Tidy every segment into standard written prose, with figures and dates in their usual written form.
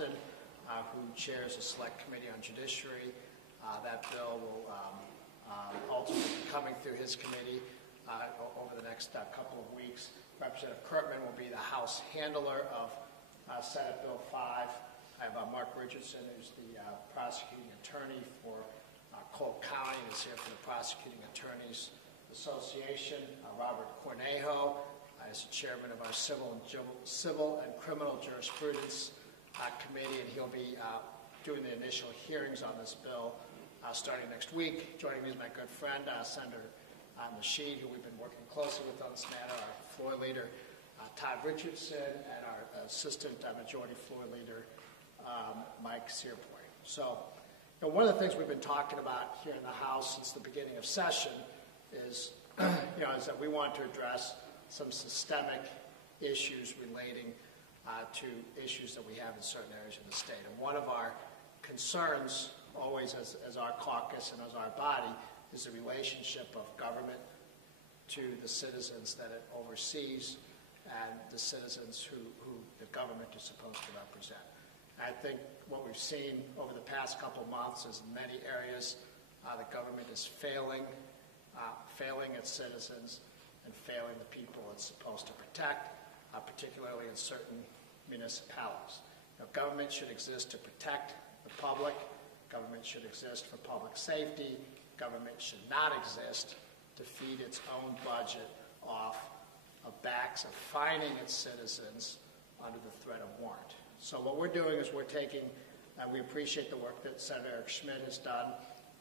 Austin, who chairs the Select Committee on Judiciary. That bill will ultimately be coming through his committee over the next couple of weeks. Representative Kurtman will be the House handler of Senate Bill 5. I have Mark Richardson, who's the prosecuting attorney for Cole County, and is here for the Prosecuting Attorneys Association. Robert Cornejo is the chairman of our Civil and Criminal Jurisprudence Committee, and he'll be doing the initial hearings on this bill starting next week. Joining me is my good friend, Senator Nasheed, who we've been working closely with on this matter, our floor leader, Todd Richardson, and our assistant majority floor leader, Mike Searpoy. So, one of the things we've been talking about here in the House since the beginning of session is, is that we want to address some systemic issues relating to issues that we have in certain areas of the state. And one of our concerns, always as our caucus and as our body, is the relationship of government to the citizens that it oversees and the citizens who the government is supposed to represent. I think what we've seen over the past couple of months is in many areas the government is failing its citizens and failing the people it's supposed to protect, particularly in certain municipalities. Government should exist to protect the public. Government should exist for public safety. Government should not exist to feed its own budget off of backs of fining its citizens under the threat of warrant. So what we're doing is we're taking, and we appreciate the work that Senator Eric Schmidt has done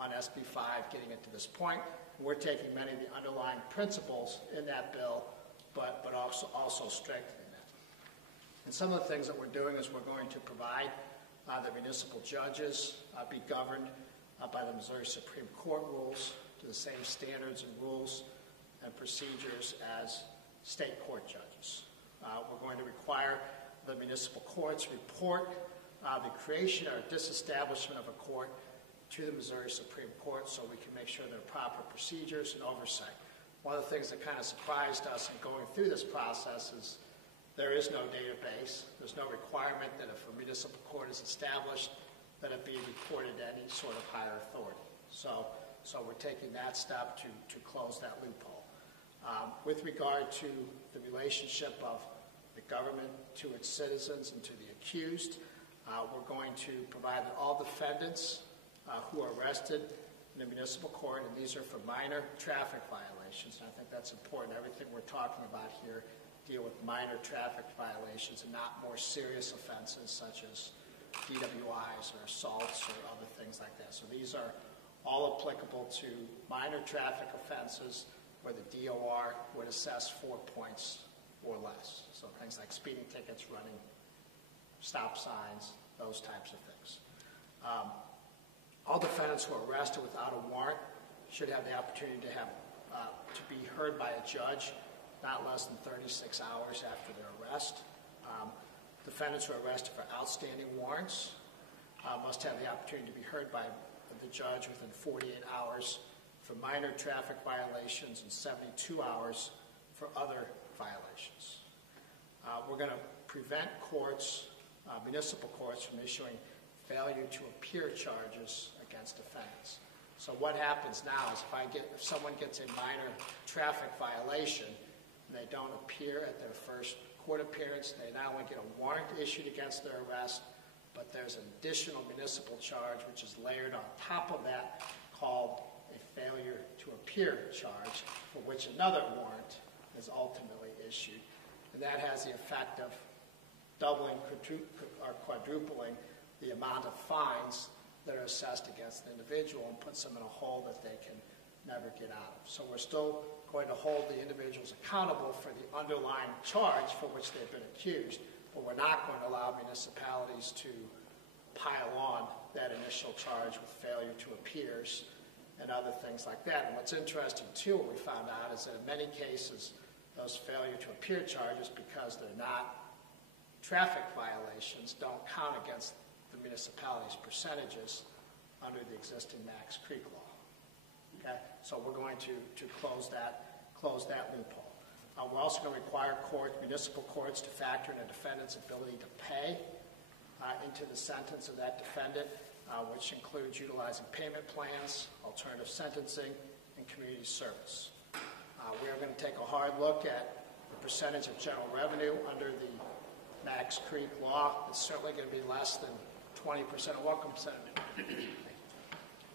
on SB 5, getting it to this point. We're taking many of the underlying principles in that bill, but also strengthening that. And some of the things that we're doing is we're going to provide the municipal judges be governed by the Missouri Supreme Court rules to the same standards and rules and procedures as state court judges. We're going to require the municipal courts report the creation or disestablishment of a court to the Missouri Supreme Court so we can make sure there are proper procedures and oversight. One of the things that kind of surprised us in going through this process is there is no database. There's no requirement that if a municipal court is established, that it be reported to any sort of higher authority. So we're taking that step to close that loophole. With regard to the relationship of the government to its citizens and to the accused, we're going to provide that all defendants who are arrested in the municipal court, and these are for minor traffic violations, and I think that's important. Everything we're talking about here deal with minor traffic violations and not more serious offenses such as DWIs or assaults or other things like that. So these are all applicable to minor traffic offenses where the DOR would assess 4 points or less. So things like speeding tickets, running stop signs, those types of things. All defendants who are arrested without a warrant should have the opportunity to be heard by a judge not less than 36 hours after their arrest. Defendants who are arrested for outstanding warrants must have the opportunity to be heard by the judge within 48 hours for minor traffic violations and 72 hours for other violations. We're going to prevent courts, municipal courts, from issuing failure to appear charges against defendants. So what happens now is if someone gets a minor traffic violation and they don't appear at their first court appearance, they not only get a warrant issued against their arrest, but there's an additional municipal charge which is layered on top of that called a failure to appear charge, for which another warrant is ultimately issued. And that has the effect of doubling or quadrupling the amount of fines that are assessed against the individual and puts them in a hole that they can never get out of. So we're still going to hold the individuals accountable for the underlying charge for which they've been accused, but we're not going to allow municipalities to pile on that initial charge with failure to appears and other things like that. And what's interesting, too, what we found out is that in many cases, those failure to appear charges, because they're not traffic violations, don't count against the municipality's percentages under the existing Max Creek law. Okay? So we're going to close that loophole. We're also going to require municipal courts to factor in a defendant's ability to pay into the sentence of that defendant, which includes utilizing payment plans, alternative sentencing, and community service. We are going to take a hard look at the percentage of general revenue under the Max Creek law. It's certainly going to be less than 20%. Welcome, Senator.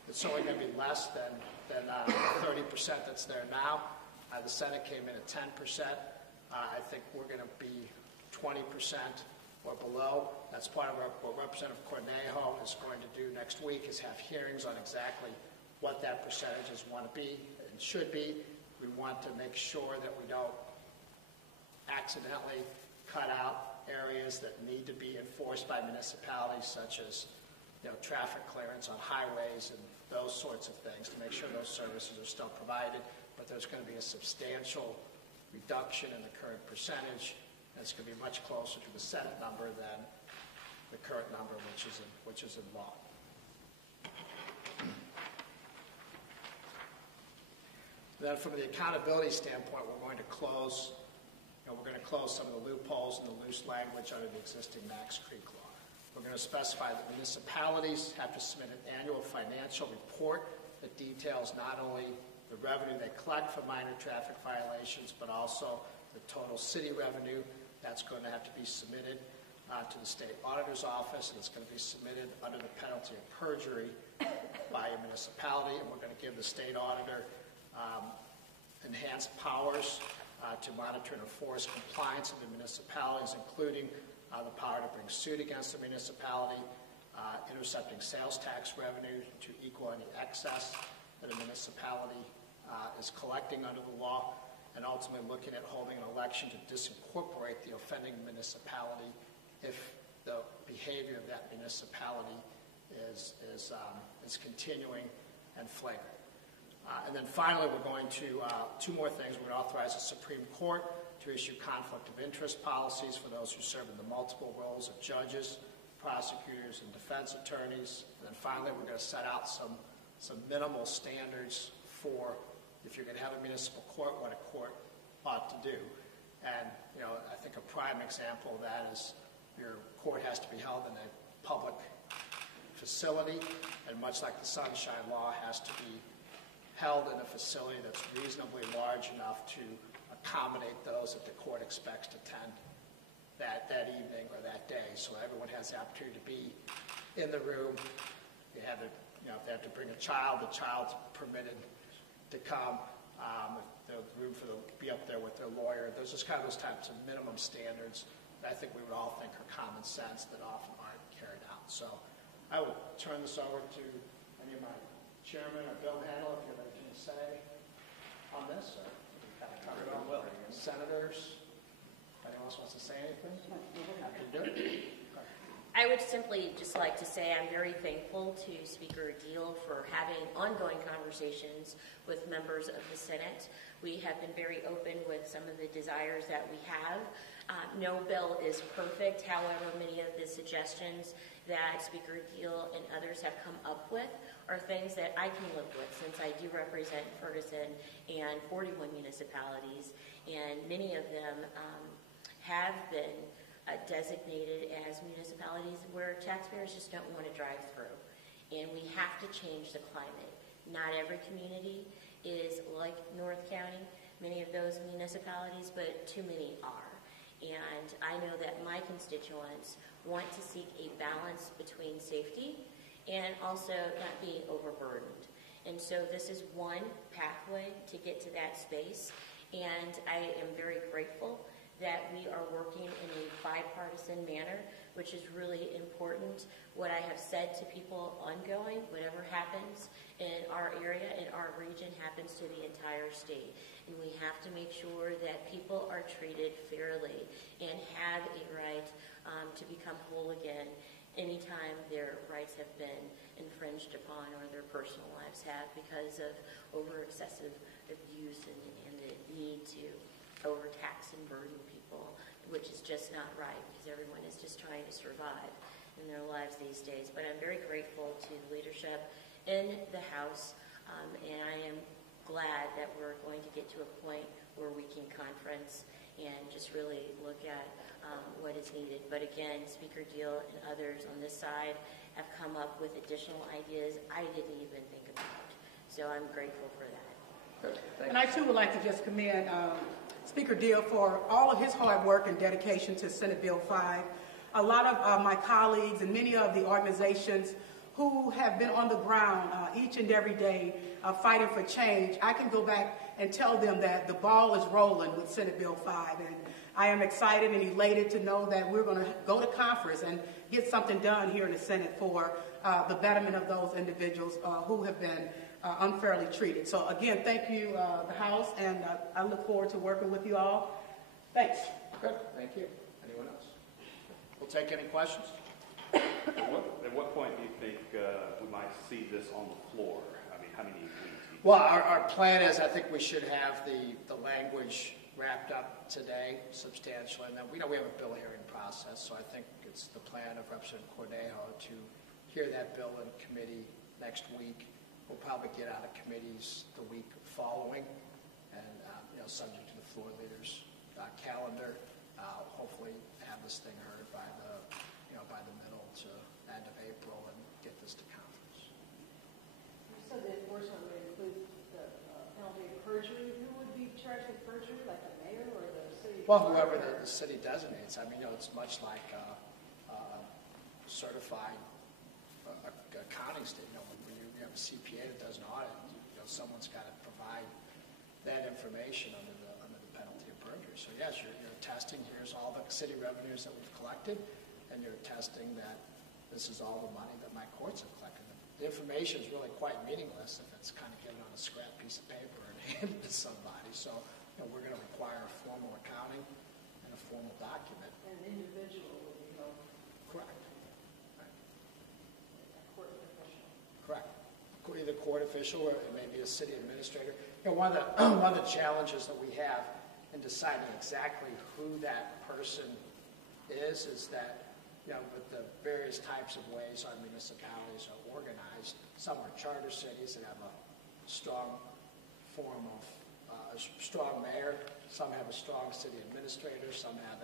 It's certainly going to be less than 30% that's there now. The Senate came in at 10%. I think we're going to be 20% or below. That's part of what Representative Cornejo is going to do next week, is have hearings on exactly what that percentages want to be and should be. We want to make sure that we don't accidentally cut out areas that need to be enforced by municipalities, such as traffic clearance on highways and those sorts of things, to make sure those services are still provided. But there's going to be a substantial reduction in the current percentage. It's going to be much closer to the Senate number than the current number, which is in law. Then, from the accountability standpoint, we're going to close some of the loopholes and the loose language under the existing Max Creek law. We're going to specify that municipalities have to submit an annual financial report that details not only the revenue they collect for minor traffic violations, but also the total city revenue. That's going to have to be submitted to the state auditor's office, and it's going to be submitted under the penalty of perjury by a municipality. And we're going to give the state auditor enhanced powers to monitor and enforce compliance of the municipalities, including the power to bring suit against the municipality, intercepting sales tax revenue to equal any excess that a municipality is collecting under the law, and ultimately looking at holding an election to disincorporate the offending municipality if the behavior of that municipality is continuing and flagrant. And then finally, we're going to, two more things. We're going to authorize the Supreme Court to issue conflict of interest policies for those who serve in the multiple roles of judges, prosecutors, and defense attorneys. And then finally, we're going to set out some minimal standards for, if you're going to have a municipal court, what a court ought to do. And, I think a prime example of that is your court has to be held in a public facility, and much like the Sunshine Law, has to be held in a facility that's reasonably large enough to accommodate those that the court expects to attend that evening or that day. So everyone has the opportunity to be in the room. If they have to bring a child, the child's permitted to come. If there's room for them to be up there with their lawyer. There's just kind of those types of minimum standards that I think we would all think are common sense that often aren't carried out. So I will turn this over to any of my chairman or Bill Handel, if you have anything to say on this, or kind of cover it all. Well, senators, anyone else wants to say anything? Happy to do it. I would simply just like to say I'm very thankful to Speaker Diehl for having ongoing conversations with members of the Senate. We have been very open with some of the desires that we have. No bill is perfect. However, many of the suggestions that Speaker Diehl and others have come up with are things that I can live with, since I do represent Ferguson and 41 municipalities, and many of them have been designated as municipalities where taxpayers just don't want to drive through. And we have to change the climate. Not every community is like North County, many of those municipalities, but too many are. And I know that my constituents want to seek a balance between safety and also not being overburdened. And so this is one pathway to get to that space. And I am very grateful that we are working in a bipartisan manner, which is really important. What I have said to people ongoing, whatever happens in our area, in our region, happens to the entire state. And we have to make sure that people are treated fairly and have a right to become whole again anytime their rights have been infringed upon or their personal lives have because of over-excessive abuse and the need to overtax and burden people, which is just not right, because everyone is just trying to survive in their lives these days. But I'm very grateful to the leadership in the House, and I am glad that we're going to get to a point where we can conference and just really look at what is needed. But again, Speaker Diehl and others on this side have come up with additional ideas I didn't even think about. So I'm grateful for that. And I too would like to just commend Speaker Diehl for all of his hard work and dedication to Senate Bill 5. A lot of my colleagues and many of the organizations who have been on the ground each and every day fighting for change, I can go back and tell them that the ball is rolling with Senate Bill 5. And I am excited and elated to know that we're going to go to conference and get something done here in the Senate for the betterment of those individuals who have been unfairly treated. So again, thank you, the House, and I look forward to working with you all. Thanks. Good, thank you. Anyone else? We'll take any questions. At what point do you think we might see this on the floor? I mean, how many weeks? Well, our plan is I think we should have the language wrapped up today substantially. And then we have a bill hearing process, so I think it's the plan of Representative Cornejo to hear that bill in committee next week. We'll probably get out of committees the week following, and subject to the floor leaders' calendar, hopefully have this thing heard by the middle to end of April and get this to conference. You said the enforcement would include the penalty of perjury. Who would be charged with perjury, like the mayor or the city? Well, whoever the city designates. I mean, it's much like certified accounting statement. When you have a CPA that does an audit, someone's got to provide that information under the penalty of perjury. So yes, you're testing. Here's all the city revenues that we've collected, and you're testing that this is all the money that my courts have collected. The information is really quite meaningless if it's kind of given on a scrap piece of paper and handed to somebody. So we're going to require a formal accounting and a formal document. An individual will be held. Correct. Right. A court official. Correct. Either court official or it may be a city administrator. One of the challenges that we have in deciding exactly who that person is that with the various types of ways our municipalities are organized, some are charter cities that have a strong form of a strong mayor, some have a strong city administrator, some have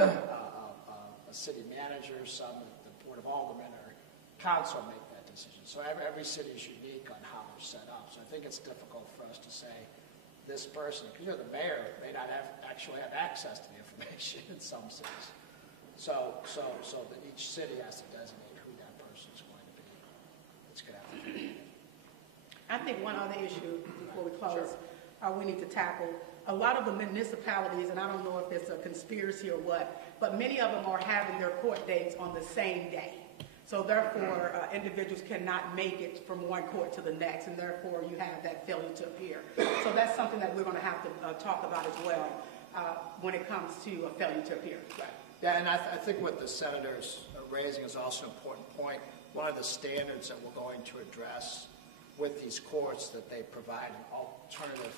a city manager, some the Board of Aldermen or council make that decision. So every city is unique on how they're set up. So I think it's difficult for us to say this person, because the mayor may not actually have access to the information in some cities. So that each city has to designate who that person is going to be. It's going to have to be. I think one other issue before we close we need to tackle. A lot of the municipalities, and I don't know if it's a conspiracy or what, but many of them are having their court dates on the same day. So therefore, individuals cannot make it from one court to the next, and therefore you have that failure to appear. So that's something that we're going to have to talk about as well when it comes to a failure to appear. Right. Yeah, and I think what the senators are raising is also an important point. One of the standards that we're going to address with these courts that they provide an alternative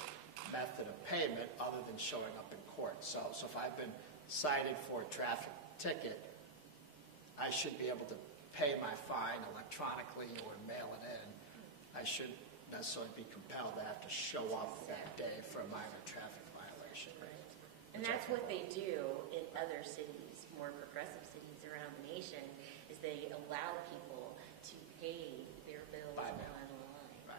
method of payment other than showing up in court. So if I've been cited for a traffic ticket, I should be able to pay my fine electronically or mail it in. I shouldn't necessarily be compelled to have to show up that day for a minor traffic violation. And that's what they do in other cities, more progressive cities around the nation, is they allow people to pay their bills online. Right.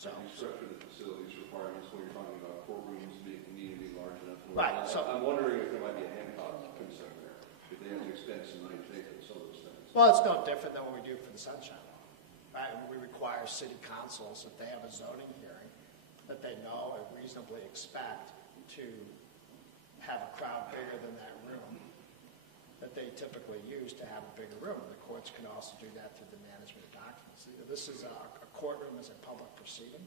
So you structure the facilities requirements when you're talking about courtrooms need to be large enough. Right. So I'm wondering if there might be a Hancock concern there, if they have to expend some money to pay for some of those things. Well, it's no different than what we do for the Sunshine Law. Right? We require city councils, if they have a zoning hearing, that they know or reasonably expect to have a crowd bigger than that room that they typically use to have a bigger room. The courts can also do that through the management of documents. This is a courtroom is a public proceeding,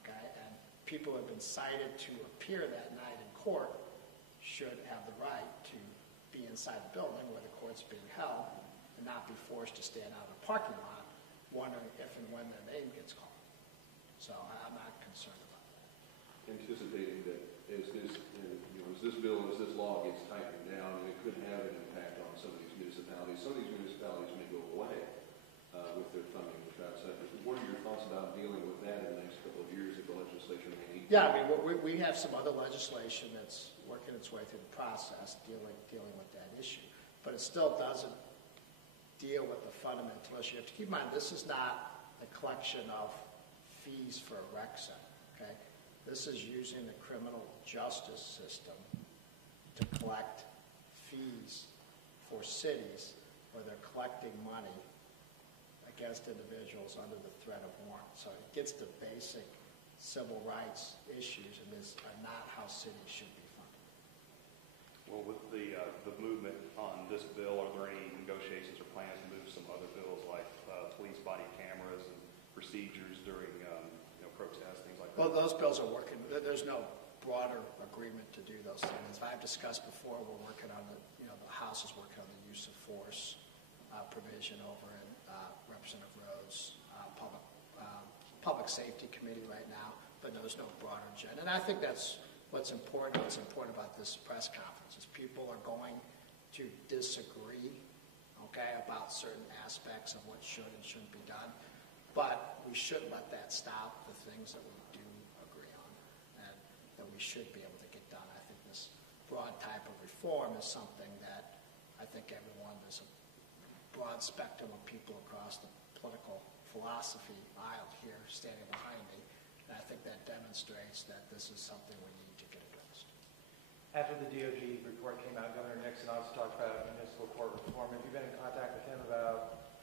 okay? And people who have been cited to appear that night in court should have the right to be inside the building where the court's being held and not be forced to stand out in the parking lot wondering if and when their name gets called. So I'm not concerned about that. Anticipating that as this bill, as this law gets tightened down, it could have an impact on some of these municipalities. Some of these municipalities may go away with their funding without such. What are your thoughts about dealing with that in the next couple of years if the legislature may need Yeah, I mean, we have some other legislation that's working its way through the process, dealing with that issue. But it still doesn't deal with the fundamental issue. You have to keep in mind, this is not a collection of fees for a rec center, okay? This is using the criminal justice system to collect fees for cities where they're collecting money against individuals under the threat of warrant. So it gets to basic civil rights issues, and these are not how cities should be funded. Well, with the movement on this bill, are there any negotiations or plans to move some other bills like police body cameras and procedures during protests, things like that? Well, those bills are working. There's no broader agreement to do those things. As I've discussed before, we're working on the House is working on the use of force provision over in Representative Rhodes' public safety committee right now, but there's no broader agenda. And I think that's what's important. What's important about this press conference is people are going to disagree, okay, about certain aspects of what should and shouldn't be done, but we shouldn't let that stop the things that we do agree on and that we should be able to get done. I think this broad type of reform is something that I think everyone, there's a broad spectrum of people across the political philosophy aisle here standing behind me, and I think that demonstrates that this is something we need to get addressed. After the DOJ report came out, Governor Nixon also talked about municipal court reform. Have you been in contact with him about?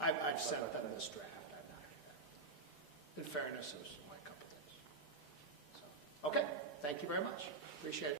I've sent them this draft. I've not heard that. In fairness, it was only a couple days. So, okay, thank you very much. Appreciate it.